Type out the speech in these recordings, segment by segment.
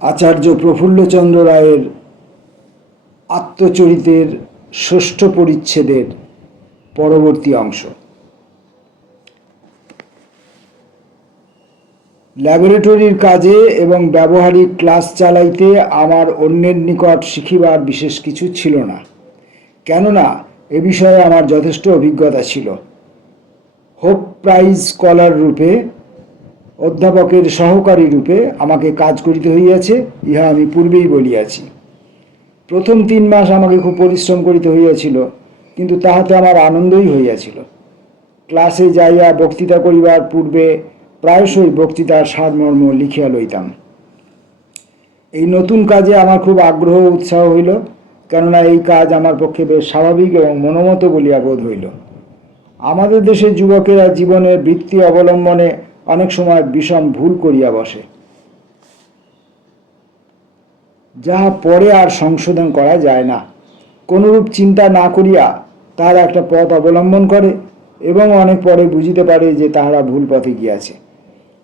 আচার্য প্রফুল্লচন্দ্র রায়ের আত্মচরিতের ষষ্ঠ পরিচ্ছেদের পরবর্তী অংশ। ল্যাবরেটরির কাজে এবং ব্যবহারিক ক্লাস চালাইতে আমার অন্যের নিকট শিখিবার বিশেষ কিছু ছিল না, কেননা এ বিষয়ে আমার যথেষ্ট অভিজ্ঞতা ছিল। হোপ প্রাইজ স্কলার রূপে, অধ্যাপকের সহকারী রূপে আমাকে কাজ করিতে হইয়াছে, ইহা আমি পূর্বেই বলিয়াছি। প্রথম 3 মাস আমাকে খুব পরিশ্রম করিতে হইয়াছিল, কিন্তু তাহাতে আমার আনন্দই হইয়াছিল। ক্লাসে যাইয়া বক্তৃতা করিবার পূর্বে প্রায়শই বক্তৃতার সারমর্ম লিখিয়া লইতাম। এই নতুন কাজে আমার খুব আগ্রহ উৎসাহ হইল, কেননা এই কাজ আমার পক্ষে বেশ স্বাভাবিক এবং মনোমত বলিয়া বোধ হইল। আমাদের দেশের যুবকেরা জীবনের বৃত্তি অবলম্বনে অনেক সময় বিষম ভুল করিয়া বসে, যাহা পরে আর সংশোধন করা যায় না। কোনরূপ চিন্তা না করিয়া তাহারা একটা পথ অবলম্বন করে এবং অনেক পরে বুঝিতে পারে যে তাহারা ভুল পথে গিয়াছে।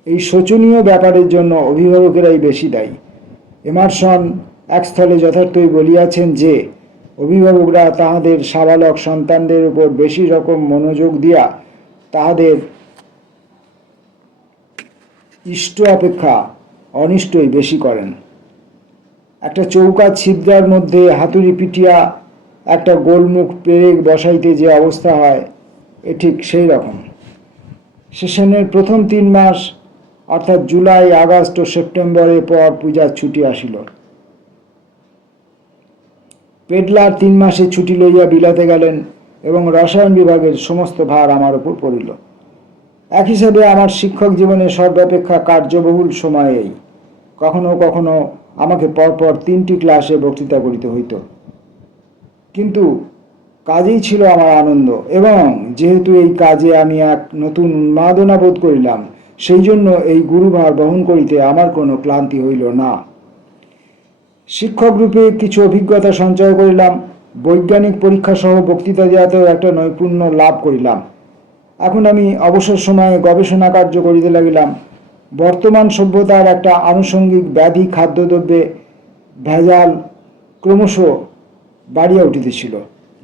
এই শোচনীয় ব্যাপারের জন্য অভিভাবকেরাই বেশি দায়ী। এমারসন এক স্থলে যথার্থই বলিয়াছেন যে অভিভাবকরা তাহাদের সাবালক সন্তানদের উপর বেশি রকম মনোযোগ দিয়া তাহাদের ইষ্ট অপেক্ষা অনিষ্টই বেশি করেন। একটা চৌকা ছিদ্রার মধ্যে হাতুড়ি পিটিয়া একটা গোলমুখ পেরেক বসাইতে যে অবস্থা হয়, এ ঠিক সেই রকম। সেশনের প্রথম 3 মাস অর্থাৎ জুলাই, আগস্ট ও সেপ্টেম্বরের পর পূজার ছুটি আসিল। পেডলার 3 মাসে ছুটি লইয়া বিলাতে গেলেন এবং রসায়ন বিভাগের সমস্ত ভার আমার উপর পড়িল। এক হিসাবে আমার শিক্ষক জীবনে সর্বাপেক্ষা কার্যবহুল সময়েই কখনো কখনো আমাকে পরপর 3টি ক্লাসে বক্তৃতা করিতে হইত, কিন্তু কাজেই ছিল আমার আনন্দ, এবং যেহেতু এই কাজে আমি এক নতুন উন্মাদনা বোধ করিলাম, সেই জন্য এই গুরুভার বহন করিতে আমার কোনো ক্লান্তি হইল না। শিক্ষক রূপে কিছু অভিজ্ঞতা সঞ্চয় করিলাম, বৈজ্ঞানিক পরীক্ষা সহ বক্তৃতা দেওয়াতেও একটা নৈপুণ্য লাভ করিলাম। এখন আমি অবসর সময়ে গবেষণা কার্য করিতে লাগিলাম। বর্তমান সভ্যতার একটা আনুষঙ্গিক ব্যাধি খাদ্যদ্রব্যে ভেজাল ক্রমশ বাড়িয়া উঠিতেছিল।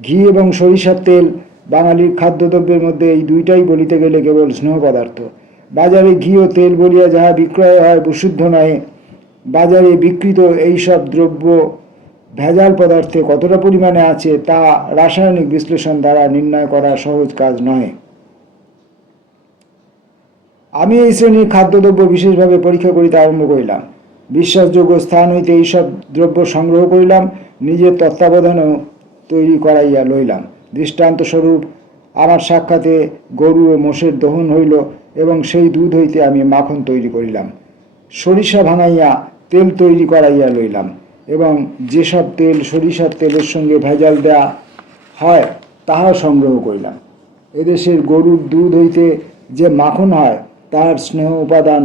ঘি এবং সরিষার তেল বাঙালির খাদ্যদ্রব্যের মধ্যে এই দুইটাই বলিতে গেলে কেবল স্নেহ পদার্থ। বাজারে ঘি ও তেল বলিয়া যাহা বিক্রয় হয় বিশুদ্ধ নহে। বাজারে বিক্রিত এইসব দ্রব্য ভেজাল পদার্থে কতটা পরিমাণে আছে তা রাসায়নিক বিশ্লেষণ দ্বারা নির্ণয় করা সহজ কাজ নহে। আমি এই শ্রেণীর খাদ্যদ্রব্য বিশেষভাবে পরীক্ষা করিতে আরম্ভ করিলাম। বিশ্বাসযোগ্য স্থান হইতে এইসব দ্রব্য সংগ্রহ করিলাম, নিজের তত্ত্বাবধানেও তৈরি করাইয়া লইলাম। দৃষ্টান্তস্বরূপ আমার সাক্ষাতে গরু ও মোষের দহন হইল এবং সেই দুধ হইতে আমি মাখন তৈরি করিলাম। সরিষা ভাঙাইয়া তেল তৈরি করাইয়া লইলাম এবং যেসব তেল সরিষার তেলের সঙ্গে ভেজাল দেয়া হয় তাহাও সংগ্রহ করিলাম। এদেশের গরুর দুধ হইতে যে মাখন হয় তার স্নেহ উপাদান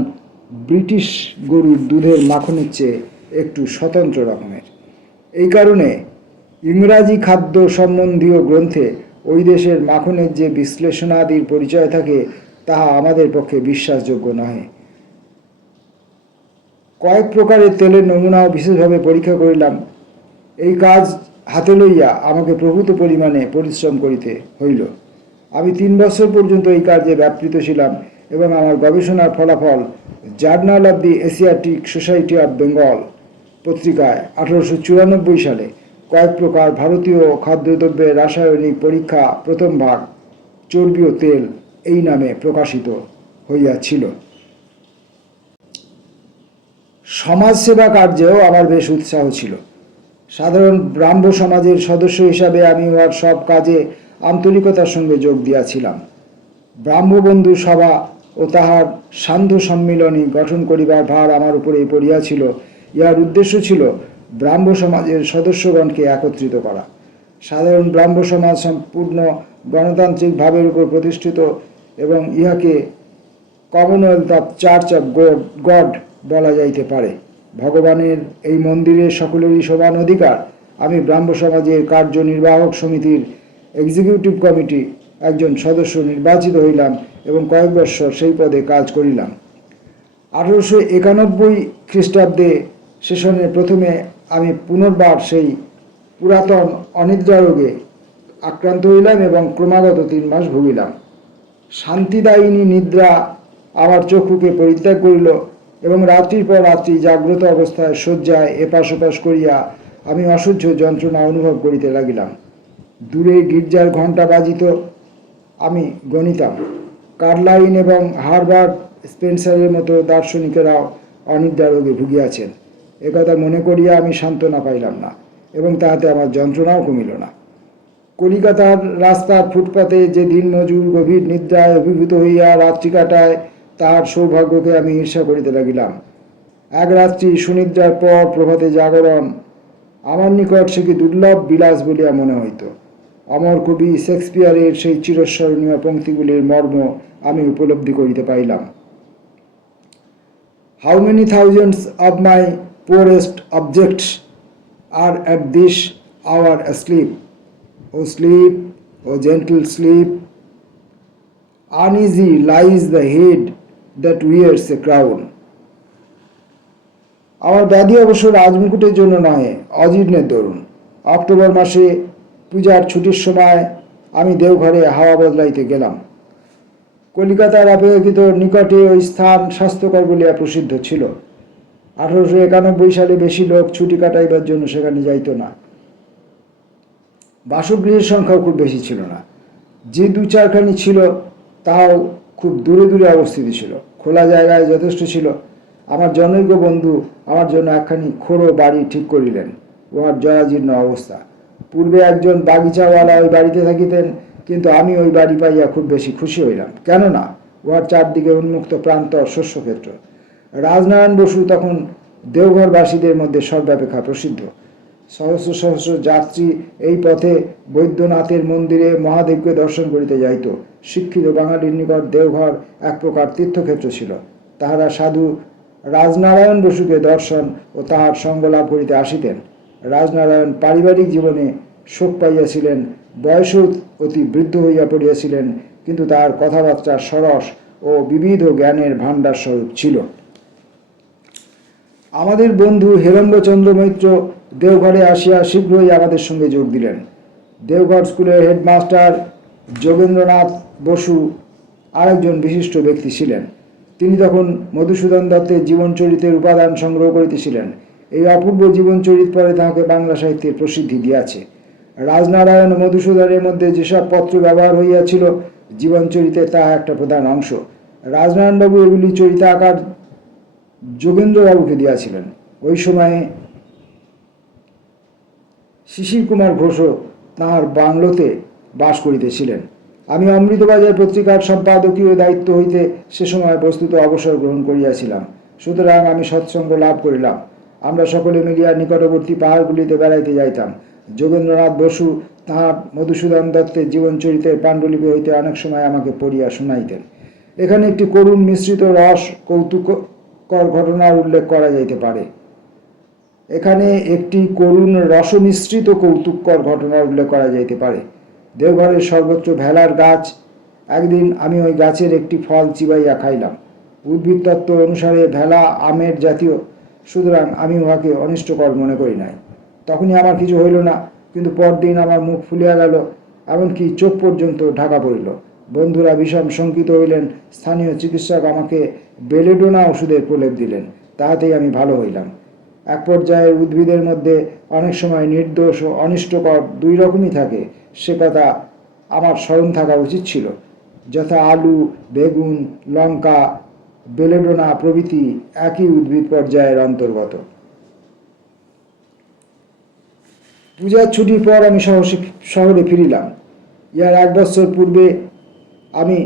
ব্রিটিশ গরুর দুধের মাখনের চেয়ে একটু স্বতন্ত্র রকমের। এই কারণে ইংরাজি খাদ্য সম্বন্ধীয় গ্রন্থে ওই দেশের মাখনের যে বিশ্লেষণাদির পরিচয় থাকে তাহা আমাদের পক্ষে বিশ্বাসযোগ্য নহে। কয়েক প্রকারের তেলের নমুনাও বিশেষভাবে পরীক্ষা করিলাম। এই কাজ হাতে লইয়া আমাকে প্রভূত পরিমাণে পরিশ্রম করিতে হইল। আমি 3 বছর পর্যন্ত এই কাজে ব্যাপৃত ছিলাম এবং আমার গবেষণার ফলাফল journal of the Asiatic society of Bengal পত্রিকায় 1894 সালে কয়েক প্রকার ভারতীয় খাদ্যদ্রব্যের রাসায়নিক পরীক্ষা প্রথম ভাগ, চর্বি ও তেল, এই নামে প্রকাশিত হইয়াছিল। সমাজসেবা কার্যেও আমার বেশ উৎসাহ ছিল। সাধারণ ব্রাহ্ম সমাজের সদস্য হিসাবে আমি উহার সব কাজে আন্তরিকতার সঙ্গে যোগ দিয়াছিলাম। ব্রাহ্মবন্ধু সভা ও তাহার সান্ধ্য সম্মিলনী গঠন করিবার ভার আমার উপরেই পড়িয়াছিল। ইহার উদ্দেশ্য ছিল ব্রাহ্ম সমাজের সদস্যগণকে একত্রিত করা। সাধারণ ব্রাহ্ম সমাজ সম্পূর্ণ গণতান্ত্রিক ভাবের উপর প্রতিষ্ঠিত এবং ইহাকে Commonwealth of church of god বলা যাইতে পারে। ভগবানের এই মন্দিরে সকলেরই সমান অধিকার। আমি ব্রাহ্ম সমাজের কার্যনির্বাহক সমিতির এক্সিকিউটিভ কমিটি একজন সদস্য নির্বাচিত হইলাম এবং কয়েক বৎসর সেই পদে কাজ করিলাম। 1891 খ্রিস্টাব্দে সেশনে প্রথমে আমি পুনর্বার সেই পুরাতন অনিদ্রা রোগে আক্রান্ত হইলাম এবং ক্রমাগত 3 মাস ভুগিলাম। শান্তিদায়িনী নিদ্রা আমার চক্ষুকে পরিত্যাগ করিল এবং রাত্রির পর রাত্রি জাগ্রত অবস্থায় শয্যায় এপাশ ওপাশ করিয়া আমি অসহ্য যন্ত্রণা অনুভব করিতে লাগিলাম। দূরে গির্জার ঘণ্টা বাজিত, আমি গণিতাম। কার্লাইন এবং হারবার্ট স্পেন্সারের মতো দার্শনিকেরাও অনিদ্রা রোগে ভুগিয়াছেন, একথা মনে করিয়া আমি সান্ত্বনা পাইলাম না এবং তাহাতে আমার যন্ত্রণাও কমিল না। কলিকাতার রাস্তার ফুটপাতে যে দিন মজুর গভীর নিদ্রায় অভিভূত হইয়া রাত্রি কাটায়, তাহার সৌভাগ্যকে আমি ঈর্ষা করিতে লাগিলাম। এক রাত্রি সুনিদ্রার পর প্রভাতে জাগরণ আমার নিকট সে কি দুর্লভ বিলাস বলিয়া মনে হইত। অমর কবি শেক্সপিয়ারের সেই চিরস্মরণীয় পংক্তিগুলির মর্ম আমি উপলব্ধি করিতে পাইলাম। How many thousands of my poorest objects are at this hour asleep? O sleep, O gentle sleep, uneasy lies the head that wears a crown. আমার ব্যাধি অবশ্য রাজমুকুটের জন্য নয়, অজীর্ণের দরুন। অক্টোবর মাসে পূজার ছুটির সময় আমি দেওঘরে হাওয়া বদলাইতে গেলাম। কলিকাতার অপেক্ষাকৃত নিকটে ওই স্থান স্বাস্থ্যকর বলিয়া প্রসিদ্ধ ছিল। 1891 সালে বেশি লোক ছুটি কাটাইবার জন্য সেখানে যাইত না। বাসগৃহের সংখ্যাও খুব বেশি ছিল না। যে 2-4খানি ছিল তাও খুব দূরে দূরে অবস্থিত ছিল। খোলা জায়গায় যথেষ্ট ছিল। আমার জনৈক বন্ধু আমার জন্য একখানি খোড়ো বাড়ি ঠিক করিলেন। উহার জরাজীর্ণ অবস্থা। পূর্বে একজন বাগিচাওয়ালা ওই বাড়িতে থাকিতেন, কিন্তু আমি ওই বাড়ি পাইয়া খুব বেশি খুশি হইলাম। কেননা উহার চারদিকে উন্মুক্ত প্রান্তর শস্যক্ষেত্র। রাজনারায়ণ বসু তখন দেওঘরবাসীদের মধ্যে সর্বাপেক্ষা প্রসিদ্ধ। সহস্র সহস্র যাত্রী এই পথে বৈদ্যনাথের মন্দিরে মহাদেবকে দর্শন করিতে যাইত। শিক্ষিত বাঙালির নিকট দেওঘর এক প্রকার তীর্থক্ষেত্র ছিল। তাহারা সাধু রাজনারায়ণ বসুকে দর্শন ও তাহার সঙ্গ লাভ করিতে আসিতেন। রাজনারায়ণ পারিবারিক জীবনে শোক পাইয়াছিলেন, বয়সও অতি বৃদ্ধ হইয়া পড়িয়াছিলেন, কিন্তু তাহার কথাবার্তা সরস ও বিবিধ জ্ঞানের ভাণ্ডার স্বরূপ ছিল। আমাদের বন্ধু হেরম্বচন্দ্র মৈত্র দেওঘরে আসিয়া শীঘ্রই আমাদের সঙ্গে যোগ দিলেন। দেওঘর স্কুলের হেডমাস্টার যোগেন্দ্রনাথ বসু আরেকজন বিশিষ্ট ব্যক্তি ছিলেন। তিনি তখন মধুসূদন দত্তের জীবনচরিতের উপাদান সংগ্রহ করিতেছিলেন। এই অপূর্ব জীবনচরিত পরে তাহাকে বাংলা সাহিত্যের প্রসিদ্ধি দিয়াছে। রাজনারায়ণ ও মধুসূদনের মধ্যে যেসব পত্র ব্যবহার হইয়াছিল, জীবনচরিতের তাহা একটা প্রধান অংশ। রাজনারায়ণবাবু এগুলি চরিতাকার যোগেন্দ্রবাবুকে দিয়াছিলেন। ওই সময়ে শিশির কুমার ঘোষও তাঁর বাংলোতে বাস করিতেছিলেন। আমি অমৃতবাজার পত্রিকার সম্পাদকীয় দায়িত্ব হইতে সে সময় বস্তুত অবসর গ্রহণ করিয়াছিলাম। সুতরাং আমি সৎসঙ্গ লাভ করিলাম। আমরা সকলে মিলিয়া নিকটবর্তী পাহাড়গুলিতে বেড়াইতে যাইতাম। যোগেন্দ্রনাথ বসু তাঁর মধুসূদন দত্তের জীবনচরিতের পাণ্ডুলিপি হইতে অনেক সময় আমাকে পড়িয়া শুনাইতেন। এখানে একটি করুণ মিশ্রিত রস কৌতুককর ঘটনার উল্লেখ করা যাইতে পারে। দেওঘরের সর্বত্র ভেলার গাছ। একদিন আমি ওই গাছের একটি ফল চিবাইয়া খাইলাম। উদ্ভিদতত্ত্ব অনুসারে ভেলা আমের জাতীয়, সুতরাং আমি উহাকে অনিষ্টকর মনে করি নাই। তখনই আমার কিছু হইল না, কিন্তু পরদিন আমার মুখ ফুলিয়া গেল, এমনকি চোখ পর্যন্ত ঢাকা পড়িল। বন্ধুরা বিষম শঙ্কিত হইলেন। স্থানীয় চিকিৎসক আমাকে বেলেডোনা ওষুধের প্রলেপ দিলেন। তাহাতেই আমি ভালো হইলাম। এক পর্যায়ে উদ্ভিদের মধ্যে অনেক সময় নির্দোষ ও অনিষ্টকর 2 রকমই থাকে, সে কথা আমার স্মরণ থাকা উচিত ছিল। যথা আলু, বেগুন, লঙ্কা, বেলেডোনা প্রভৃতি একই উদ্ভিদ পর্যায়ের অন্তর্গত। পূজার ছুটির পর আমি শহরে ফিরিলাম। ইহার 1 বছর পূর্বে আমি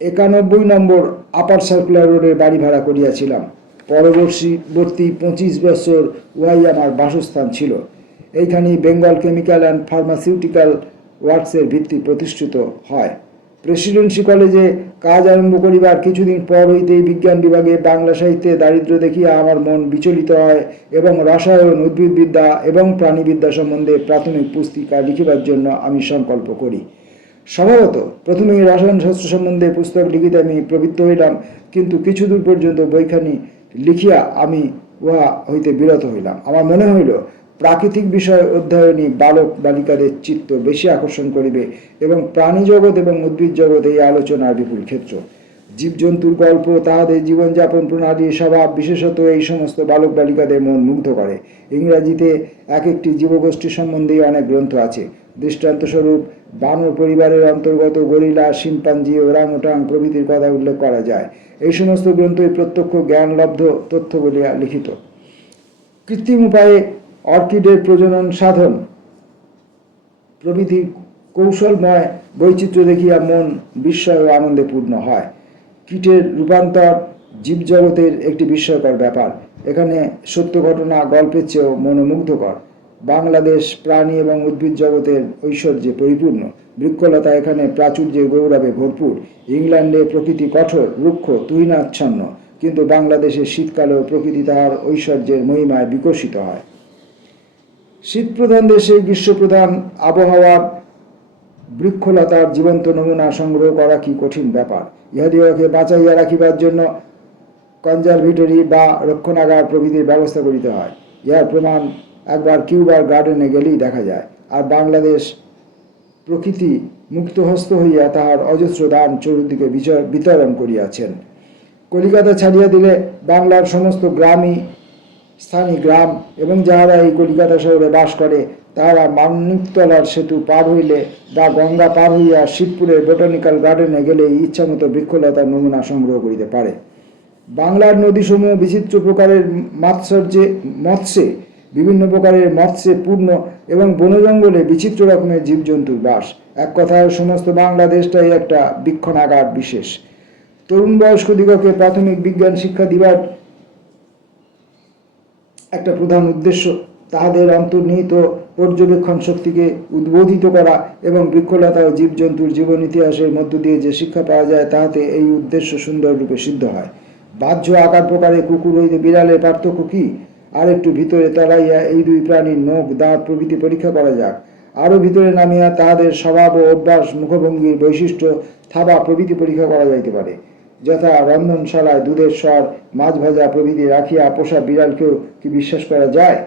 91 নম্বর আপার সার্কুলার রোডে বাড়ি ভাড়া করিয়াছিলাম। পরবর্তী 25 বছর উহাই আমার বাসস্থান ছিল। এইখানেই বেঙ্গল কেমিক্যাল অ্যান্ড ফার্মাসিউটিক্যাল ওয়ার্কসের ভিত্তি প্রতিষ্ঠিত হয়। প্রেসিডেন্সি কলেজে কাজ আরম্ভ করিবার কিছুদিন পর হইতেই বিজ্ঞান বিভাগে বাংলা সাহিত্যে দারিদ্র্য দেখিয়া আমার মন বিচলিত হয় এবং রসায়ন, উদ্ভিদবিদ্যা এবং প্রাণীবিদ্যা সম্বন্ধে প্রাথমিক পুস্তিকা লিখিবার জন্য আমি সংকল্প করি। স্বভাবত প্রথমেই রসায়ন শাস্ত্র সম্বন্ধে পুস্তক লিখিতে আমি প্রবৃত্ত হইলাম, কিন্তু কিছু দূর পর্যন্ত বইখানি লিখিয়া আমি উহা হইতে বিরত হইলাম। আমার মনে হইল প্রাকৃতিক বিষয় অধ্যয়নী বালক বালিকাদের চিত্ত বেশি আকর্ষণ করিবে এবং প্রাণী জগৎ এবং উদ্ভিদ জগৎ এই আলোচনার বিপুল ক্ষেত্র। জীবজন্তুর গল্প, তাহাদের জীবনযাপন প্রণালী, স্বভাব, বিশেষত এই সমস্ত বালক বালিকাদের মন মুগ্ধ করে। ইংরাজিতে এক একটি জীবগোষ্ঠী সম্বন্ধেই অনেক গ্রন্থ আছে। দৃষ্টান্তস্বরূপ বানর পরিবারের অন্তর্গত গরিলা, শিম্পাঞ্জি, ওরাংওটাং প্রভৃতির কথা উল্লেখ করা যায়। এই সমস্ত গ্রন্থই প্রত্যক্ষ জ্ঞানলব্ধ তথ্য বলিয়া লিখিত। কৃত্রিম উপায়ে অর্কিডের প্রজনন সাধন প্রভৃতি কৌশলময় বৈচিত্র্য দেখিয়া মন বিস্ময় ও আনন্দে পূর্ণ হয়। কীটের রূপান্তর জীবজগতের একটি বিস্ময়কর ব্যাপার। এখানে সত্য ঘটনা গল্পের চেয়েও মনোমুগ্ধকর। বাংলাদেশ প্রাণী এবং উদ্ভিদ জগতের ঐশ্বর্যে পরিপূর্ণ। বৃক্ষলতা এখানে প্রাচুর্যে গৌরবে ভরপুর। ইংল্যান্ডে প্রকৃতি কঠোর, রুক্ষ, তুহিনাচ্ছন্ন, কিন্তু বাংলাদেশের শীতকালেও প্রকৃতি তাহার ঐশ্বর্যের মহিমায় বিকশিত হয়। শীতপ্রধান দেশে গ্রীষ্মপ্রধান আবহাওয়ার বৃক্ষলতার জীবন্ত নমুনা সংগ্রহ করা কি কঠিন ব্যাপার। ইহাদিওকে বাঁচাইয়া রাখিবার জন্য কনজারভেটরি বা রক্ষণাগার প্রভৃতির ব্যবস্থা করিতে হয়। ইহার প্রমাণ একবার কিউবার গার্ডেনে গেলেই দেখা যায়। আর বাংলাদেশ প্রকৃতি মুক্তহস্ত হইয়া তাহার অজস্র দান চতুর্দিকে বিতরণ করিয়াছেন। কলিকাতা ছাড়িয়া দিলে বাংলার সমস্ত গ্রামই স্থানীয় গ্রাম, এবং যাহারা এই কলিকাতা শহরে বাস করে তাহারা মানিকতলার সেতু পার হইলে বা গঙ্গা পার হইয়া শিবপুরের বোটানিক্যাল গার্ডেনে গেলে ইচ্ছামতো বৃক্ষলতার নমুনা সংগ্রহ করিতে পারে। বাংলার নদীসমূহ বিচিত্র প্রকারের মৎস্যে বিভিন্ন প্রকারের মৎস্যে পূর্ণ এবং বনজঙ্গলে বিচিত্র রকমের জীবজন্তুর বাস। এক কথায় সমস্ত বাংলাদেশটাই একটা বৃক্ষণাগার বিশেষ। তরুণ বয়স্ক দিগকে প্রাথমিক বিজ্ঞান শিক্ষা দিবার একটা প্রধান উদ্দেশ্য তাহাদের অন্তর্নিহিত পর্যবেক্ষণ শক্তিকে উদ্বোধিত করা এবং বৃক্ষলতা ও জীবজন্তুর জীবন ইতিহাসের মধ্য দিয়ে যে শিক্ষা পাওয়া যায় তাহাতে এই উদ্দেশ্য সুন্দররূপে সিদ্ধ হয়। বাহ্য আকার প্রকারে কুকুর হইতে বিড়ালের পার্থক্য কি? আর একটু ভিতরে তলাইয়া এই দুই প্রাণীর নখ, দাঁত প্রভৃতি পরীক্ষা করা যাক। আরও ভিতরে নামিয়া তাহাদের স্বভাব ও অভ্যাস, মুখভঙ্গির বৈশিষ্ট্য, থাবা প্রভৃতি পরীক্ষা করা যাইতে পারে। যথা রন্ধনশালায় দুধের স্বর, মাছ ভাজা প্রভৃতি রাখিয়া পোষা বিড়ালকেও কি বিশ্বাস করা যায়?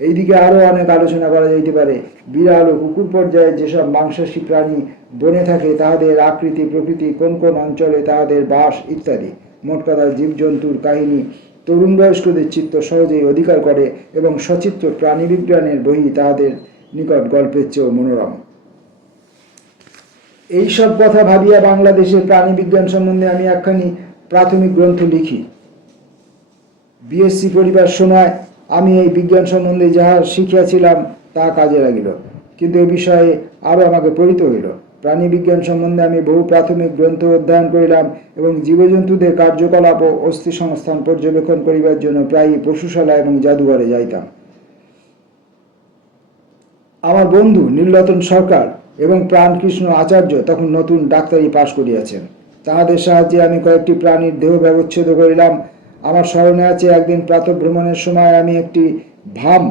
এইদিকে আরও অনেক আলোচনা করা যাইতে পারে। বিড়াল ও কুকুর পর্যায়ে যেসব মাংসাশী প্রাণী বনে থাকে তাহাদের আকৃতি প্রকৃতি, কোন কোন অঞ্চলে তাহাদের বাস ইত্যাদি। মোট কথা জীবজন্তুর কাহিনী তরুণ বয়স্কদের চিত্ত সহজেই অধিকার করে এবং সচিত্র প্রাণীবিজ্ঞানের বই তাহাদের নিকট গল্পের চেয়েও মনোরম। এইসব কথা ভাবিয়া বাংলাদেশের প্রাণী বিজ্ঞান সম্বন্ধে আমি একখানি প্রাথমিক গ্রন্থ লিখি। বিএসসি পড়িবার সময় আমি এই বিজ্ঞান সম্বন্ধে যাহা শিখিয়াছিলাম তাহা কাজে লাগিল, কিন্তু এ বিষয়ে আরও আমাকে পড়িতে হইল। প্রাণী বিজ্ঞান সম্বন্ধে আমি বহু প্রাথমিক গ্রন্থ অধ্যয়ন করিলাম এবং জীবজন্তুদের কার্যকলাপ ও অস্থি সংস্থান পর্যবেক্ষণ করিবার জন্য প্রায়ই পশুশালা এবং জাদুঘরে যাইতাম। আমার বন্ধু নীলরতন সরকার এবং প্রাণকৃষ্ণ আচার্য তখন নতুন ডাক্তারি পাশ করিয়াছেন। তাহাদের সাহায্যে আমি কয়েকটি প্রাণীর দেহ ব্যবচ্ছেদ করিলাম। আমার স্মরণে আছে একদিন প্রাতঃভ্রমণের সময় আমি একটি ভাম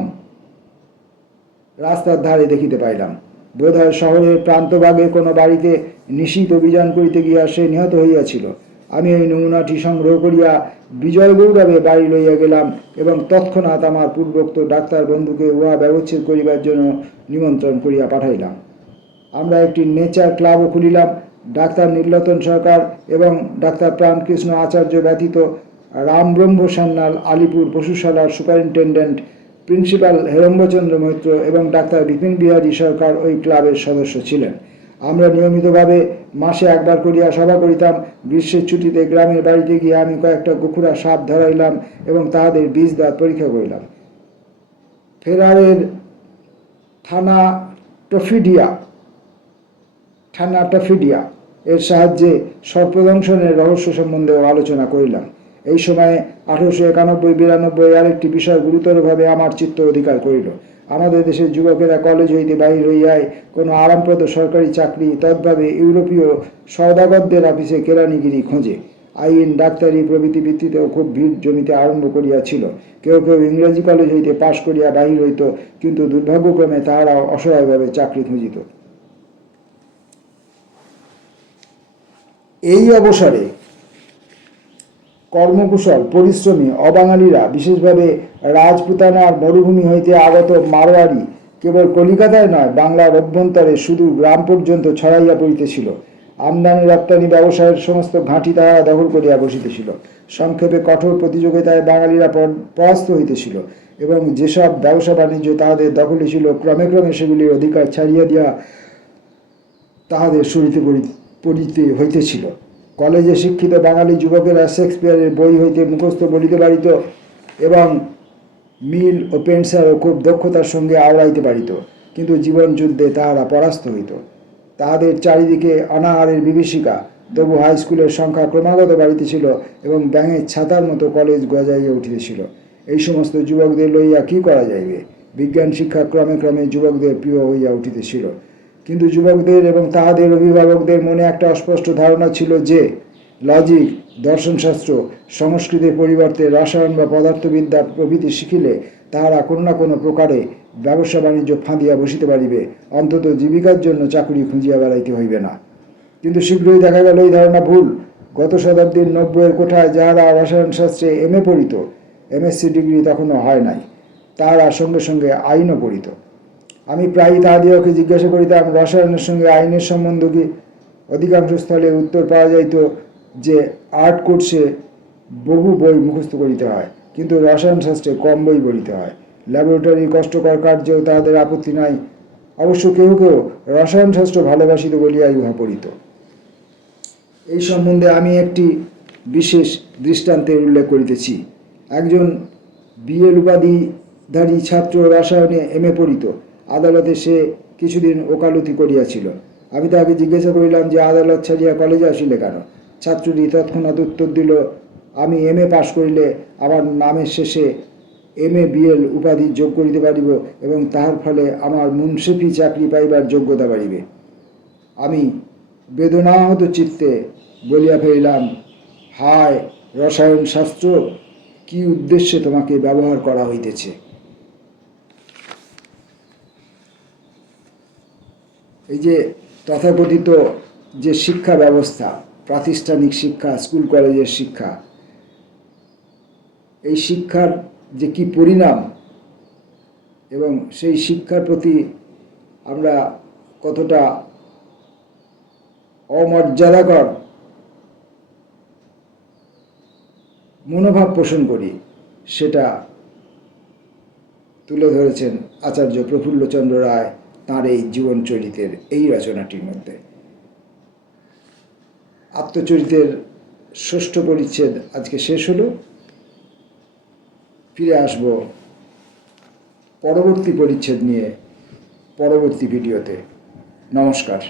রাস্তার ধারে দেখিতে পাইলাম। বোধহয় শহরের প্রান্তভাগে কোনো বাড়িতে নিশীথ অভিযান করিতে গিয়া সে নিহত হইয়াছিল। আমি এই নমুনাটি সংগ্রহ করিয়া বিজয় গৌরবে বাড়ি লইয়া গেলাম এবং তৎক্ষণাৎ আমার পূর্বোক্ত ডাক্তার বন্ধুকে উহা ব্যবচ্ছেদ করিবার জন্য নিমন্ত্রণ করিয়া পাঠাইলাম। আমরা একটি নেচার ক্লাবও খুলিলাম। ডাক্তার নীলরতন সরকার এবং ডাক্তার প্রাণকৃষ্ণ আচার্য ব্যতীত রামব্রহ্ম সান্যাল, আলিপুর পশুশালার সুপারিনটেন্ডেন্ট, প্রিন্সিপাল হেরম্বচন্দ্র মৈত্র এবং ডাক্তার বিপিন বিহারী সরকার ওই ক্লাবের সদস্য ছিলেন। আমরা নিয়মিতভাবে মাসে একবার করিয়া সভা করিতাম। গ্রীষ্মের ছুটিতে গ্রামের বাড়িতে গিয়ে আমি কয়েকটা গোখুরা সাপ ধরাইলাম এবং তাহাদের বীজ দাঁত পরীক্ষা করিলাম। ফেরারের থানাটফিডিয়া এর সাহায্যে সর্পদংশনের রহস্য সম্বন্ধেও আলোচনা করিলাম। এই সময়ে 1891-92 আরেকটি বিষয় গুরুতরভাবে আমার চিত্ত অধিকার করিল। আমাদের দেশের যুবকেরা কলেজ হইতে বাহির হইয়াই কোনো আরামপ্রদ সরকারি চাকরি, তদ্ভাবে ইউরোপীয় সওদাগরদের অফিসে কেরানিগিরি খোঁজে। আইন, ডাক্তারি প্রভৃতি ভিত্তিতেও খুব ভিড় জমিতে আরম্ভ করিয়াছিল। কেউ কেউ ইংরেজি কলেজ হইতে পাশ করিয়া বাহির হইত, কিন্তু দুর্ভাগ্যক্রমে তাহারাও অসহায়ভাবে চাকরি খুঁজিত। এই অবসরে কর্মকুশল পরিশ্রমী অবাঙালিরা, বিশেষভাবে রাজপুতানার মরুভূমি হইতে আগত মারোয়ারি, কেবল কলিকাতায় নয়, বাংলার অভ্যন্তরে শুধু গ্রাম পর্যন্ত ছড়াইয়া পড়িতেছিল। আমদানি রপ্তানি ব্যবসায়ের সমস্ত ঘাঁটি তাহারা দখল করিয়া বসিতেছিল। সংক্ষেপে কঠোর প্রতিযোগিতায় বাঙালিরা পরাস্ত হইতেছিল, এবং যেসব ব্যবসা বাণিজ্য তাহাদের দখলে ছিল, ক্রমে ক্রমে সেগুলির অধিকার ছাড়িয়া দিয়া তাহাদের সরিতে পড়িতে হইতেছিল। কলেজে শিক্ষিত বাঙালি যুবকেরা শেক্সপিয়ারের বই হইতে মুখস্থ বলিতে পারিত, এবং মিল ও পেন্সারও খুব দক্ষতার সঙ্গে আওড়াইতে পারিত, কিন্তু জীবন যুদ্ধে তাহারা পরাস্ত হইত। তাহাদের চারিদিকে অনাহারের বিভীষিকা। তবু হাই স্কুলের সংখ্যা ক্রমাগত বাড়িতেছিল, এবং ব্যাঙের ছাতার মতো কলেজ গজাইয়া উঠিতেছিল। এই সমস্ত যুবকদের লইয়া কি করা যাইবে? বিজ্ঞান শিক্ষা ক্রমে ক্রমে যুবকদের প্রিয় হইয়া উঠিতেছিল, কিন্তু যুবকদের এবং তাহাদের অভিভাবকদের মনে একটা অস্পষ্ট ধারণা ছিল যে লজিক, দর্শনশাস্ত্র, সংস্কৃতের পরিবর্তে রসায়ন বা পদার্থবিদ্যা প্রভৃতি শিখিলে তাহারা কোনো না কোনো প্রকারে ব্যবসা বাণিজ্য ফাঁদিয়া বসিতে পারিবে, অন্তত জীবিকার জন্য চাকুরি খুঁজিয়া বেড়াইতে হইবে না। কিন্তু শীঘ্রই দেখা গেল এই ধারণা ভুল। গত শতাব্দীর 90-এর কোঠায় যাহারা রসায়নশাস্ত্রে MA পড়িত, MSc ডিগ্রি তখনও হয় নাই, তাহারা সঙ্গে সঙ্গে আইনও পড়িত। আমি প্রায়ই তাহাদিগকে জিজ্ঞাসা করিতাম, রসায়নের সঙ্গে আইনের সম্বন্ধ কি? অধিকাংশ স্থলে উত্তর পাওয়া যাইত যে আর্ট কোর্সে বহু বই মুখস্থ করিতে হয়, কিন্তু রসায়নশাস্ত্রে কম বই পড়িতে হয়। ল্যাবরেটরি কষ্টকর কার্যেও তাহাদের আপত্তি নাই। অবশ্য কেউ কেউ রসায়নশাস্ত্র ভালোবাসিত বলিয়াই উহা পড়িত। এই সম্বন্ধে আমি একটি বিশেষ দৃষ্টান্তের উল্লেখ করিতেছি। একজন BL উপাধিধারী ছাত্র রসায়নে MA পড়িত। আদালতে সে কিছুদিন ওকালতি করিয়াছিল। আমি তাহাকে জিজ্ঞাসা করিলাম যে আদালত ছাড়িয়া কলেজে আসিলে কেন? ছাত্রটি তৎক্ষণাৎ উত্তর দিল, আমি MA পাশ করিলে আমার নামের শেষে MA BL উপাধি যোগ করিতে পারিব, এবং তাহার ফলে আমার মুন্সিফি চাকরি পাইবার যোগ্যতা বাড়িবে। আমি বেদনাহত চিত্তে বলিয়া ফেলিলাম, হায় রসায়ন শাস্ত্র, কি উদ্দেশ্যে তোমাকে ব্যবহার করা হইতেছে? এই যে তথাকথিত যে শিক্ষা ব্যবস্থা, প্রাতিষ্ঠানিক শিক্ষা, স্কুল কলেজের শিক্ষা, এই শিক্ষার যে কি পরিণাম, এবং সেই শিক্ষার প্রতি আমরা কতটা অমর্যাদাকর মনোভাব পোষণ করি, সেটা তুলে ধরেছেন আচার্য প্রফুল্লচন্দ্র রায় তাঁর এই জীবনচরিতের এই রচনাটির মধ্যে। আত্মচরিতের 6ষ্ঠ পরিচ্ছেদ আজকে শেষ হলো। ফিরে আসব পরবর্তী পরিচ্ছেদ নিয়ে পরবর্তী ভিডিওতে। নমস্কার।